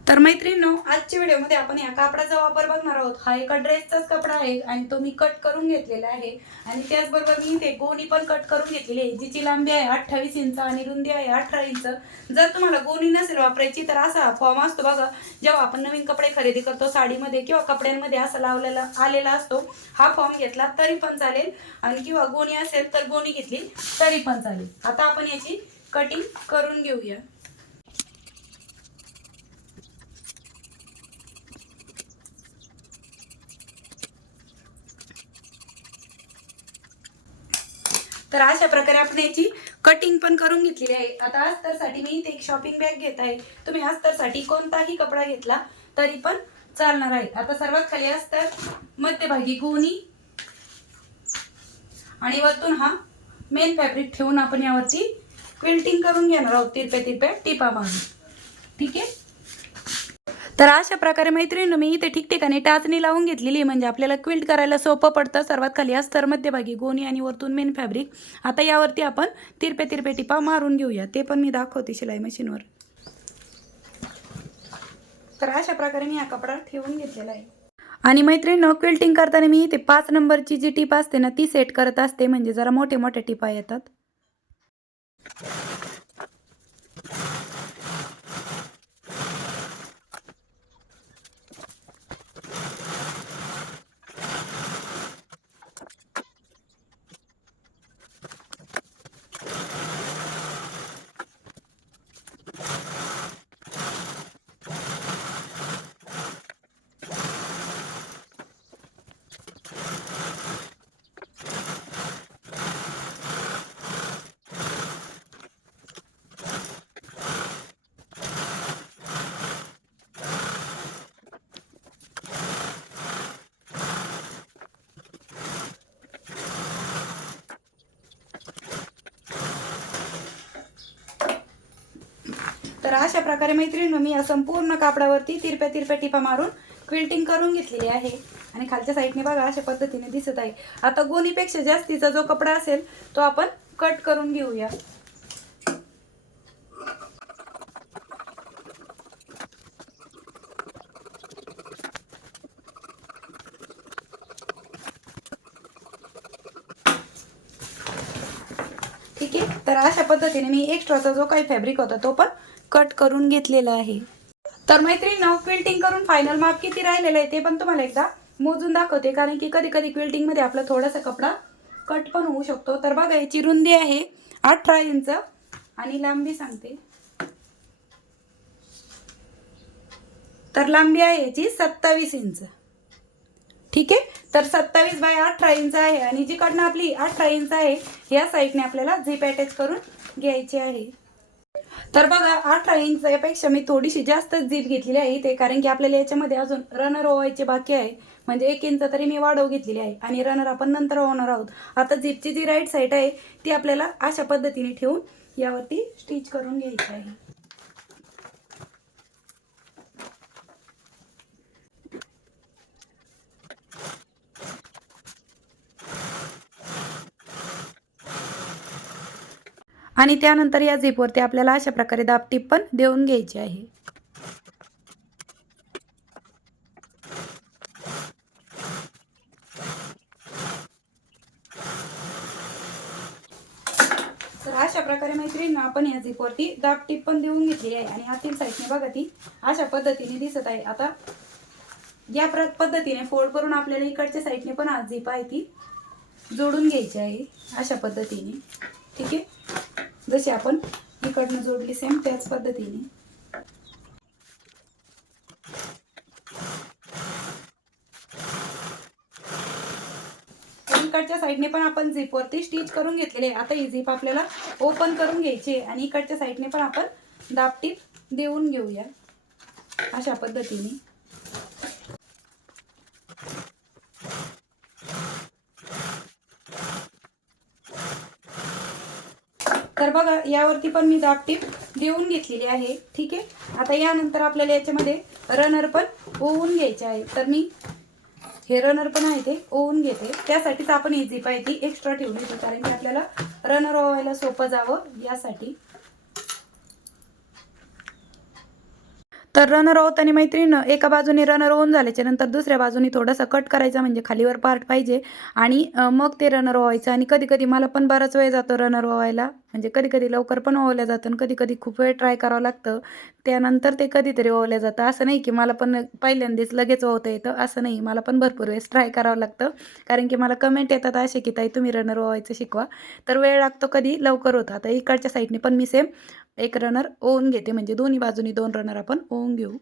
तर मैत्रिणींनो आजच्या व्हिडिओमध्ये आपण या कापडाचा वापर बघणार आहोत. हा एका ड्रेसचाच कपडा आहे आणि तो मी कट करून घेतलेला आहे. आणि त्याचबरोबर मी ते गोणी पण कट करून घेतलेली आहे. जिची लांबी आहे अठ्ठावीस इंच आणि रुंदी आहे अठरा इंच. जर तुम्हाला गोणी नसेल वापरायची तर असा फॉर्म असतो बघा जेव्हा आपण नवीन कपडे खरेदी करतो साडीमध्ये किंवा कपड्यांमध्ये असा लावलेला आलेला असतो. हा फॉर्म घेतला तरी पण चालेल. आणि किंवा गोणी असेल तर गोणी घेतली तरी पण चालेल. आता आपण याची कटिंग करून घेऊया. तर अशा प्रकारे आपण याची कटिंग पण करून घेतलेली आहे. आता अस्तरसाठी मी इथे एक शॉपिंग बॅग घेत आहे. तुम्ही अस्तरसाठी कोणताही कपडा घेतला तरी पण चालणार आहे. आता सर्वात खाली अस्तर मध्यभागी गोणी आणि वरतून हा मेन फॅब्रिक ठेवून आपण यावरती क्विल्टिंग करून घेणार आहोत. तिरप्या तिरप्या टिपा मारून. ठीक आहे? तर अशा प्रकारे मैत्रिणी मी इथे ठिकठिकाणी टाचणी लावून घेतलेली आहे. म्हणजे आपल्याला क्विल्ट करायला सोपं पडतं. सर्वात खाली अस्तर मध्यभागी गोणी आणि वरतून मेन फॅब्रिक आता यावरती आपण तिरपे तिरपे टिपा मारून घेऊया. ते पण मी दाखवते शिलाई मशीनवर. तर अशा प्रकारे मी हा कपडा ठेवून घेतलेला आहे. आणि मैत्रिणी क्विल्टिंग करताना मी इथे पाच नंबरची जी टीप असते ना ती सेट करत असते. म्हणजे जरा मोठे मोठे टिपा येतात. तर अशा प्रकारे मैत्रिणी मी या संपूर्ण कापडावरती तिरप्या तिरप्या टिपा मारून क्विल्टिंग करून घेतलेली आहे. आणि खालच्या साईडने बघा अशा पद्धतीने दिसत आहे. आता गोणीपेक्षा जास्तीचा जो कपडा असेल तो आपण कट करून घेऊया. ठीक आहे? तर अशा पद्धतीने मी एक्स्ट्राचा जो काही फॅब्रिक होता तो पण कट करून घेतलेला आहे. तर मैत्रिणी क्विल्टिंग करून फायनल माप किती राहिलेलं आहे ते पण तुम्हाला एकदा मोजून दाखवते. कारण की कधी कधी क्विल्टिंगमध्ये आपला थोडासा कपडा कट पण होऊ शकतो. तर बघा याची रुंदी आहे अठरा इंच आणि लांबी सांगते. तर लांबी आहे याची सत्तावीस इंच. ठीक आहे? तर सत्तावीस बाय अठरा इंच आहे. आणि जी कडनं आपली अठरा इंच आहे या साईडने आपल्याला झीप अटॅच करून घ्यायची आहे. तर बघा अठरा इंच यापेक्षा मी थोडीशी जास्तच जीप घेतलेली आहे इथे कारण की आपल्याला याच्यामध्ये अजून रनर ओवायचे बाकी आहे. म्हणजे एक इंच तरी मी वाढव घेतलेली आहे आणि रनर आपण नंतर ओवणार आहोत. आता जीपची जी राईट साईड आहे ती आपल्याला अशा पद्धतीने ठेवून यावरती स्टिच करून घ्यायची आहे. आणि त्यानंतर या झिपवरती आपल्याला अशा प्रकारे दाबटीप पण देऊन घ्यायची आहे. तर अशा प्रकारे मैत्रिणींना आपण या झिपवरती दाबटीप पण देऊन घेतली आहे. आणि आतील साईडने बघा ती अशा पद्धतीने दिसत आहे. आता या प्र पद्धतीने फोल्ड करून आपल्याला इकडच्या साईडने पण आज झिप आहे ती जोडून घ्यायची आहे. अशा पद्धतीने. ठीक आहे? जशी आपण इकडनं जोडली सेम त्याच पद्धतीने. इकडच्या साईडने पण आपण झिपवरती स्टिच करून घेतलेले आता ही झिप आपल्याला ओपन करून घ्यायची आणि इकडच्या साईडने पण आपण दापटीप देऊन घेऊया. अशा पद्धतीने. तर बघा यावरती पण मी दापटीप देऊन घेतलेली आहे. ठीक आहे? आता यानंतर आपल्याला याच्यामध्ये रनर पण ओवून घ्यायचे आहे. तर मी हे रनर पण आहे ते ओवून घेते. त्यासाठीच आपण इझी पाहिजे ती एक्स्ट्रा ठेवली होती कारण की आपल्याला रनर ओवायला सोपं जावं यासाठी. तर रनर होताना मैत्रिणीनं एका बाजूने रनर ओवून झाल्याच्यानंतर दुसऱ्या बाजूने थोडंसं कट करायचा म्हणजे खालीवर पार्ट पाहिजे. आणि मग ते रनर व्हायचं. आणि कधी कधी मला पण बराच वेळ जातो रनर ओवायला म्हणजे कधी कधी लवकर पण ओवल्या जातं आणि कधी कधी खूप वेळ ट्राय करावं लागतं. त्यानंतर ते कधीतरी ओवल्या जातं. असं नाही की मला पण पहिल्यांदाच लगेच ओवता येतं. असं नाही. मला पण भरपूर वेळेस ट्राय करावं लागतं. कारण की मला कमेंट येतात असे की ताई तुम्ही रनर ओवायचं शिकवा. तर वेळ लागतो कधी? लवकर होतं. आता इकडच्या साईडने पण मी सेम एक रनर ओवून घेते. म्हणजे दोन्ही बाजूनी दोन रनर आपण ओवून घेऊ.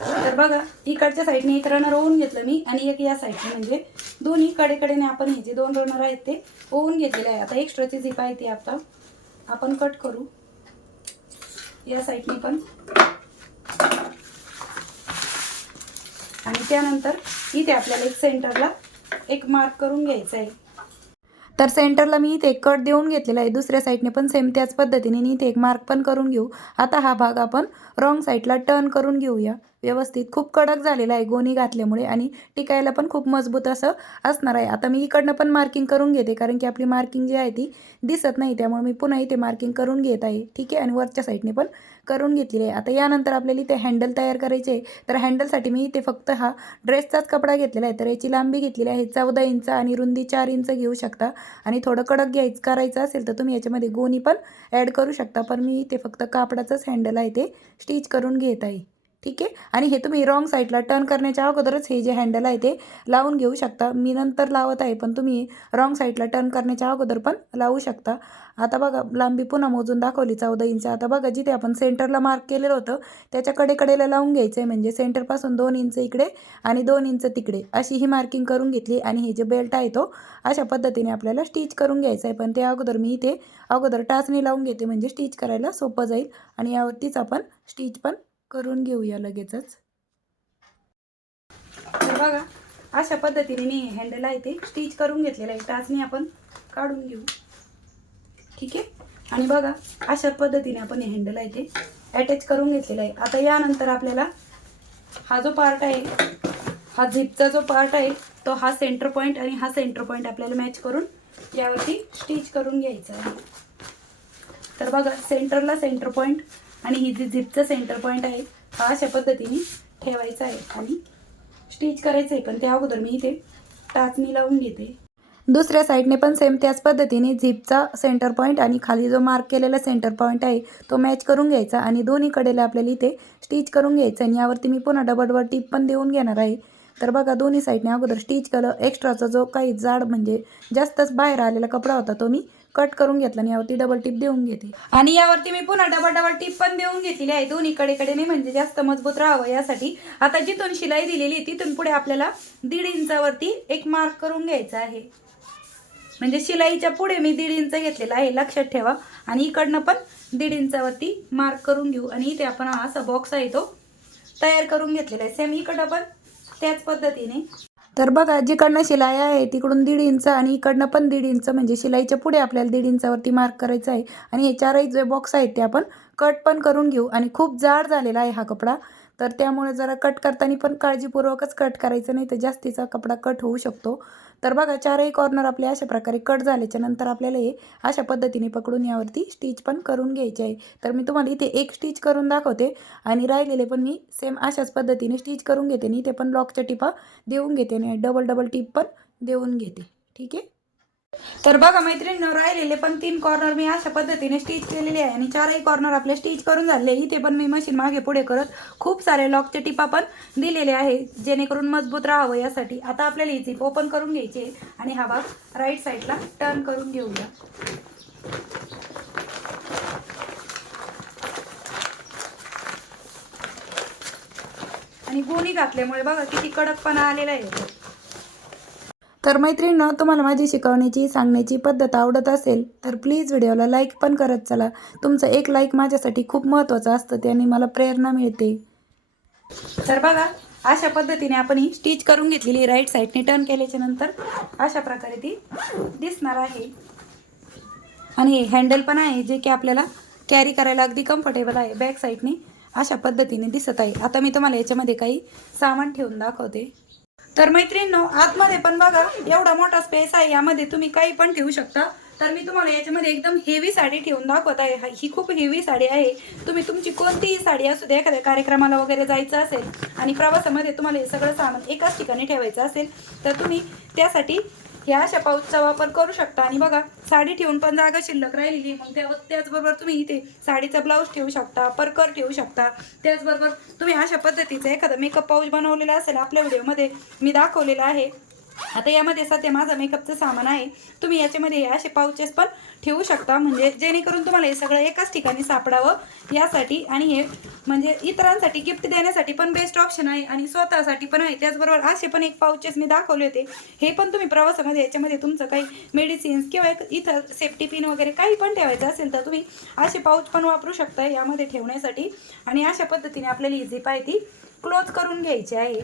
तर बघा इकडच्या साईडने एक रनर ओवून घेतलं मी आणि एक या साईडने म्हणजे दोन्ही कडेकडेने आपण हे जे दोन रनर आहेत ते ओवून घेतलेले आहे. आता एक्स्ट्राची झिप आहे ती आता आपण कट करू. या साईडने पण. आणि त्यानंतर इथे आपल्याला एक सेंटरला एक मार्क करून घ्यायचा आहे. तर सेंटरला मी इथे एक कट देऊन घेतलेला आहे. दुसऱ्या साईडने पण सेम त्याच पद्धतीने मी इथे एक मार्क पण करून घेऊ. आता हा भाग आपण रॉंग साईडला टर्न करून घेऊया. व्यवस्थित. खूप कडक झालेला आहे गोणी घातल्यामुळे आणि टिकायला पण खूप मजबूत असं असणार आहे. आता मी इकडनं पण मार्किंग करून घेते कारण की आपली मार्किंग जी आहे ती दिसत नाही त्यामुळे मी पुन्हा इथे मार्किंग करून घेत आहे. ठीक आहे? आणि वरच्या साईडने पण करून घेतलेली आहे. आता यानंतर आपल्याला इथे हँडल तयार करायचे आहे. तर हँडलसाठी मी इथे फक्त हा ड्रेसचाच कपडा घेतलेला आहे. तर याची लांबी घेतलेली आहे. चौदा इंच आणि रुंदी चार इंच घेऊ शकता. आणि थोडं कडक घ्यायचं करायचं असेल तर तुम्ही याच्यामध्ये गोणी पण ॲड करू शकता. पण मी इथे फक्त कापडाचंच हँडल आहे ते स्टिच करून घेत आहे. ठीक आहे? आणि हे तुम्ही रॉंग साईडला टर्न करण्याच्या अगोदरच हे जे हँडल आहे ते लावून घेऊ शकता. मी नंतर लावत आहे पण तुम्ही रॉंग साईडला टर्न करण्याच्या अगोदर पण लावू शकता. आता बघा लांबी पुन्हा मोजून दाखवली चौदा इंच आता बघा जिथे आपण सेंटरला मार्क केलेलं होतं त्याच्या कडेकडेला लावून घ्यायचं आहे म्हणजे सेंटरपासून दोन इंच इकडे आणि दोन इंच तिकडे. अशी ही मार्किंग करून घेतली आणि हे जे बेल्ट आहे तो अशा पद्धतीने आपल्याला स्टिच करून घ्यायचं आहे पण त्या अगोदर मी इथे अगोदर टाचणी लावून घेते. म्हणजे स्टिच करायला सोपं जाईल. आणि यावरतीच आपण स्टिच पण करून घेऊया लगेचच. तर बघा अशा पद्धतीने मी हँडल आहे ते स्टिच करून घेतलेलं आहे. टाचणी आपण काढून घेऊ. ठीक आहे? आणि बघा अशा पद्धतीने आपण हे हँडल आहे ते अटॅच करून घेतलेलं आहे. आता यानंतर आपल्याला हा जो पार्ट आहे हा झिपचा जो पार्ट आहे तो हा सेंटर पॉईंट आणि हा सेंटर पॉईंट आपल्याला मॅच करून यावरती स्टिच करून घ्यायचा आहे. तर बघा सेंटरला सेंटर पॉईंट आणि ही जी झिपचं सेंटर पॉईंट आहे हा अशा पद्धतीने ठेवायचा आहे आणि स्टिच करायचं आहे पण त्या अगोदर मी इथे टाचणी लावून घेते. दुसऱ्या साईडने पण सेम त्याच पद्धतीने झिपचा सेंटर पॉईंट आणि खाली जो मार्क केलेला सेंटर पॉईंट आहे तो मॅच करून घ्यायचा आणि दोन्ही कडेला आपल्याला इथे स्टिच करून घ्यायचं आणि यावरती मी पुन्हा डबल डबल टीप पण देऊन घेणार आहे. तर बघा दोन्ही साईडने अगोदर स्टिच केलं. एक्स्ट्राचा जो काही जाड म्हणजे जास्तच बाहेर आलेला कपडा होता तो मी कट करून घेतला आणि यावरती डबल टिप देऊन घेते. आणि यावरती मी पुन्हा डबल डबल टिप पण देऊन घेतलेली आहे. दोन्ही कडेकडेने म्हणजे जास्त मजबूत राहावं यासाठी. आता जिथून शिलाई दिलेली आहे तिथून पुढे आपल्याला दीड इंचावरती एक मार्क करून घ्यायचा आहे. म्हणजे शिलाईच्या पुढे मी दीड इंच घेतलेला आहे लक्षात ठेवा. आणि इकडनं पण दीड इंचावरती मार्क करून घेऊ. आणि इथे आपण असा बॉक्स आहे तो तयार करून घेतलेला आहे. सेम इकडं पण त्याच पद्धतीने. तर बघा जिकडनं शिलाई आहे तिकडून दीड इंच आणि इकडनं पण दीड इंच म्हणजे शिलाईच्या पुढे आपल्याला दीड इंचावरती मार्क करायचं आहे. आणि हे चारही जे बॉक्स आहेत ते आपण कट पण करून घेऊ. आणि खूप जाड झालेला आहे हा कपडा. तर त्यामुळे जरा कट करताना पण काळजीपूर्वकच कट करायचं नाही तर जास्तीचा कपडा कट होऊ शकतो. तर बघा चारही कॉर्नर आपले अशा प्रकारे कट झाल्याच्यानंतर आपल्याला हे अशा पद्धतीने पकडून यावरती स्टिच पण करून घ्यायचे आहे. तर मी तुम्हाला इथे एक स्टिच करून दाखवते आणि राहिलेले पण मी सेम अशाच पद्धतीने स्टिच करून घेते आणि इथे पण लॉकच्या टिपा देऊन घेते आणि डबल डबल टिप पण देऊन घेते. ठीक आहे? तर बघा मैत्रिणीनं राहिलेले पण तीन कॉर्नर मी अशा पद्धतीने स्टिच केलेले आहे आणि चारही कॉर्नर आपले स्टिच करून झाले. इथे पण मी मशीन मागे पुढे करत खूप सारे लॉकचे टिपा पण दिलेले आहे जेणेकरून मजबूत राहावं यासाठी. आता आपल्याला ही झिप ओपन करून घ्यायची आहे आणि हा भाग राईट साईडला टर्न करून घेऊया. आणि गोणी घातल्यामुळे बघा किती कडकपणा आलेला आहे. तर मैत्रिणीनं तुम्हाला माझी शिकवण्याची सांगण्याची पद्धत आवडत असेल तर प्लीज व्हिडिओला लाईक पण करत चला. तुमचं एक लाईक माझ्यासाठी खूप महत्त्वाचं असतं त्याने मला प्रेरणा मिळते. तर बघा अशा पद्धतीने आपण ही स्टिच करून घेतलेली राईट साईडने टर्न केल्याच्यानंतर अशा प्रकारे ती दिसणार आहे. आणि हे हँडल पण आहे जे की आपल्याला कॅरी करायला अगदी कम्फर्टेबल आहे. बॅक साईडने अशा पद्धतीने दिसत आहे. आता मी तुम्हाला याच्यामध्ये काही सामान ठेवून दाखवते. तर मैत्रिणींनो आतमध्ये पण बघा एवढा मोठा स्पेस आहे. यामध्ये तुम्ही काही पण ठेवू शकता. तर मी तुम्हाला याच्यामध्ये एकदम हेवी साडी ठेवून दाखवत आहे. हा- ही खूप हेवी साडी आहे. तुम्ही तुमची कोणतीही साडी असू दे एखाद्या कार्यक्रमाला वगैरे जायचं असेल आणि प्रवासामध्ये तुम्हाला हे सगळं सामान एकाच ठिकाणी ठेवायचं असेल तर तुम्ही त्यासाठी ह्या अशा पाऊचचा वापर करू शकता. आणि बघा साडी ठेवून पण जागा शिल्लक राहिलेली मग त्या त्याचबरोबर तुम्ही इथे साडीचा ब्लाऊज ठेवू शकता परकर ठेवू शकता. त्याचबरोबर तुम्ही अशा पद्धतीचा एखादा मेकअप पाऊच बनवलेला असेल आपल्या व्हिडिओमध्ये मी दाखवलेला आहे. आता यामध्ये सध्या माझं मेकअपचं सामान आहे. तुम्ही याच्यामध्ये असे पाऊचेस पण ठेवू शकता. म्हणजे जेणेकरून तुम्हाला हे सगळं एकाच ठिकाणी सापडावं यासाठी. आणि हे म्हणजे इतरांसाठी गिफ्ट देण्यासाठी पण बेस्ट ऑप्शन आहे आणि स्वतःसाठी पण आहे. त्याचबरोबर असे पण एक पाऊचेस मी दाखवले होते. हे पण तुम्ही प्रवासामध्ये याच्यामध्ये तुमचं काही मेडिसिन्स किंवा एक इथं सेफ्टी पिन वगैरे काही पण ठेवायचं असेल तर तुम्ही असे पाऊच पण वापरू शकता यामध्ये ठेवण्यासाठी. आणि अशा पद्धतीने आपल्याला इझी पाय ती क्लोज करून घ्यायची आहे.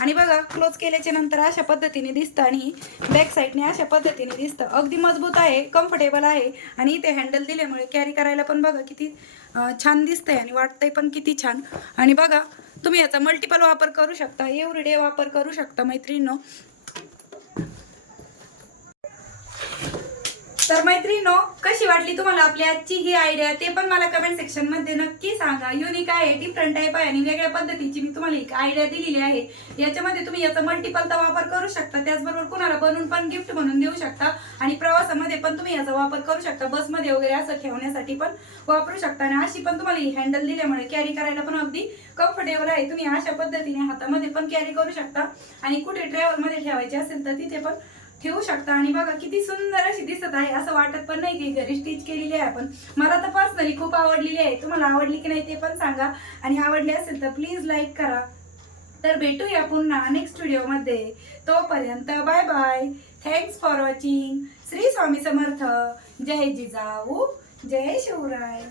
आणि बघा क्लोज केल्याच्यानंतर अशा पद्धतीने दिसतं आणि बॅक साईडने अशा पद्धतीने दिसतं. अगदी मजबूत आहे कम्फर्टेबल आहे. आणि इथे हँडल दिल्यामुळे कॅरी करायला पण बघा किती छान दिसतंय आणि वाटतंय पण किती छान. आणि बघा तुम्ही याचा मल्टिपल वापर करू शकता एव्हरीडे वापर करू शकता मैत्रिणींनो. तर मैत्रिणो कशी वाटली तुम्हाला आपली आजची ही आयडिया ते पण मला कमेंट सेक्शनमध्ये नक्की सांगा. युनिक आहे डिफरंट टाईप आहे आणि वेगळ्या पद्धतीची मी तुम्हाला एक आयडिया दिलेली आहे. याच्यामध्ये तुम्ही याचा मल्टिपलचा वापर करू शकता. त्याचबरोबर कुणाला बनवून पण गिफ्ट म्हणून देऊ शकता. आणि प्रवासामध्ये पण तुम्ही याचा वापर करू शकता. बसमध्ये वगैरे असं ठेवण्यासाठी पण वापरू शकता. आणि अशी पण तुम्हाला ही हँडल दिल्यामुळे कॅरी करायला पण अगदी कम्फर्टेबल आहे. तुम्ही अशा पद्धतीने हातामध्ये पण कॅरी करू शकता. आणि कुठे ट्रॅव्हलमध्ये ठेवायचे असेल तर तिथे पण ठेवू शकता. आणि बघा किती सुंदर अशी दिसत आहे असं वाटत पण नाही की घरी स्टिच केलेली आहे आपण. मला तर पर्सनली खूप आवडलेली आहे. तुम्हाला आवडली की नाही ते पण सांगा. आणि आवडली असेल तर प्लीज लाईक करा. तर भेटूया पुन्हा नेक्स्ट व्हिडिओमध्ये तोपर्यंत bye bye thanks for watching Shri Swami Samarth. जय जिजाऊ. जय शिवराय.